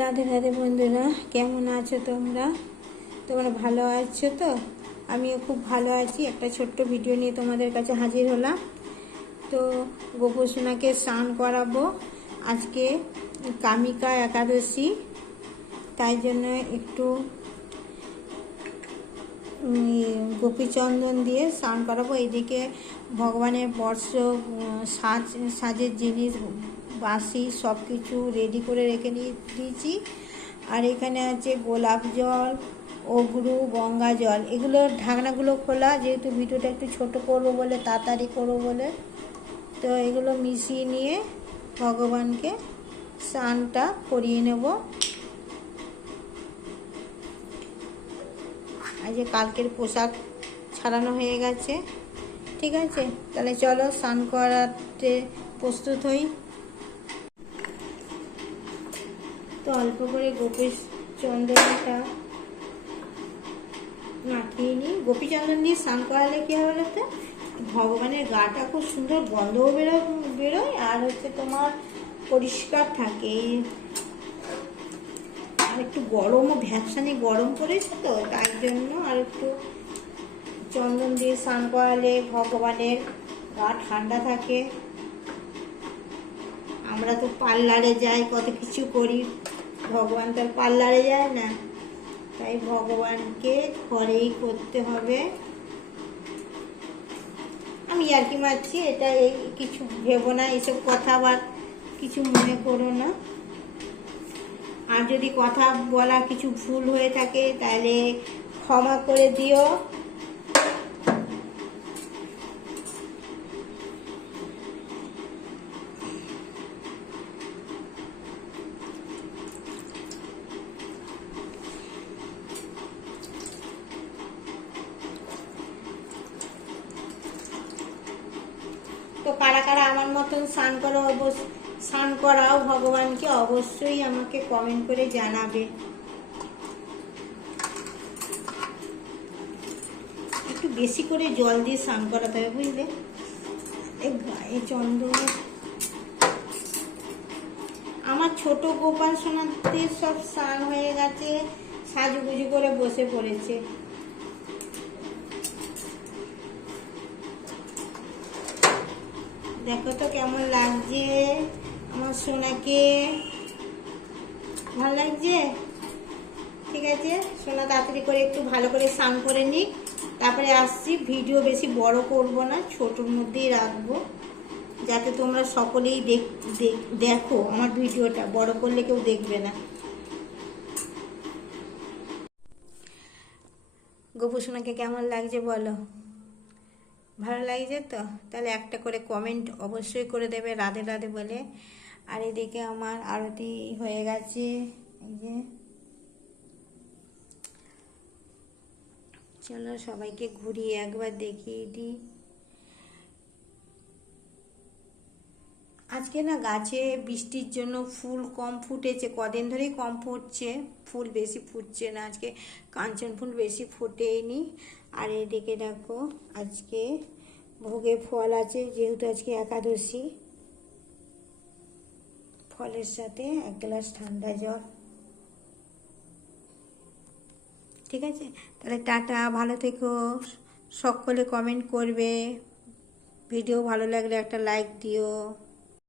রাধে রাধে বন্ধুরা, কেমন আছো তোমরা? তোমরা ভালো আছো তো? আমিও খুব ভালো আছি। একটা ছোট্ট ভিডিও নিয়ে তোমাদের কাছে হাজির হলাম। তো গোপসোনাকে স্নান করাবো আজকে, কামিকা একাদশী। তাই জন্য একটু গোপীচন্দন দিয়ে স্নান করাবো। এইদিকে ভগবানের সাজের জিনিস, বাসি সব কিছু রেডি করে রেখে দিয়েছি। আর এখানে আছে গোলাপ জল, অগরু, গঙ্গা জল। এগুলোর ঢাকনাগুলো খোলা, যেহেতু ভিডিওটা একটু ছোট করবো বলে, তাড়াতাড়ি করবো বলে। তো এগুলো মিশিয়ে নিয়ে ভগবানকে স্নানটা করিয়ে নেব। আজ কালকের পোশাক ছাড়ানো হয়ে গেছে। ঠিক আছে, তাহলে চলো স্নান করাতে প্রস্তুত হই। তো অল্প করে গোপীচন্দনটা মাখিয়ে নিই। গোপীচন্দন দিয়ে স্নান করালে কী হবে বলতে, ভগবানের গাটা খুব সুন্দর গন্ধও বেরোয়, আর তোমার পরিষ্কার থাকে। আর একটু গরমও, ভ্যাপসানি গরম পড়েছে তো, তাই জন্য আর একটু চন্দন দিয়ে স্নান করালে ভগবানের গা ঠান্ডা থাকে। আমরা তো পার্লারে যাই, কত কিছু করি, ভগবান তো আর পার্লারে যায় না। তাই ভগবানকে ঘরেই করতে হবে। আমি আর কি মারছি, এটা এই কিছু ভেবো না, এসব কথা আবার কিছু মনে করো না। আর যদি কথা বলা কিছু ভুল হয়ে থাকে তাহলে ক্ষমা করে দিও। তো কারা কারা আমার মতন স্নান করাও ভগবানকে, অবশ্যই আমাকে কমেন্ট করে জানাবে। একটু বেশি করে জল দিয়ে স্নান করাতে হবে, বুঝলে? এই গায়ে চন্দন। আমার ছোট গোপাল সোনাদের সব স্নান হয়ে গেছে, সাজুগুজু করে বসে পড়েছে। দেখো তো কেমন লাগছে আমার সোনাকে, ভালো লাগছে? ঠিক আছে, সোনা তাড়াতাড়ি করে একটু ভালো করে স্নান করে নিই, তারপরে আসছি। ভিডিও বেশি বড় করব না, ছোটোর মধ্যেই রাখবো, যাতে তোমরা সকলেই দেখো আমার ভিডিওটা। বড় করলে কেউ দেখবে না। গোপু সোনাকে কেমন লাগছে বলো? ভালো লাগছে তো? তাহলে একটা করে কমেন্ট অবশ্যই করে দেবে রাধে রাধে বলে। আর এদিকে আমার আরতি হয়ে গেছে। এই যে, চলো সবাইকে ঘুরিয়ে একবার দেখিয়ে দিই। আজকে না গাছে বৃষ্টির জন্য ফুল কম ফুটেছে, কদিন ধরেই কম ফুটছে, ফুল বেশি ফুটছে না। আজকে কাঞ্চন ফুল বেশি ফোটেনি। আর এদিকে দেখো, আজকে ভোগে ফল আছে, যেহেতু আজকে একাদশী। ফলের সাথে 1 গ্লাস ঠান্ডা জল। ঠিক আছে, তাহলে টাটা, ভালো থেকো। সকলে কমেন্ট করবে, ভিডিও ভালো লাগলে একটা লাইক দিও।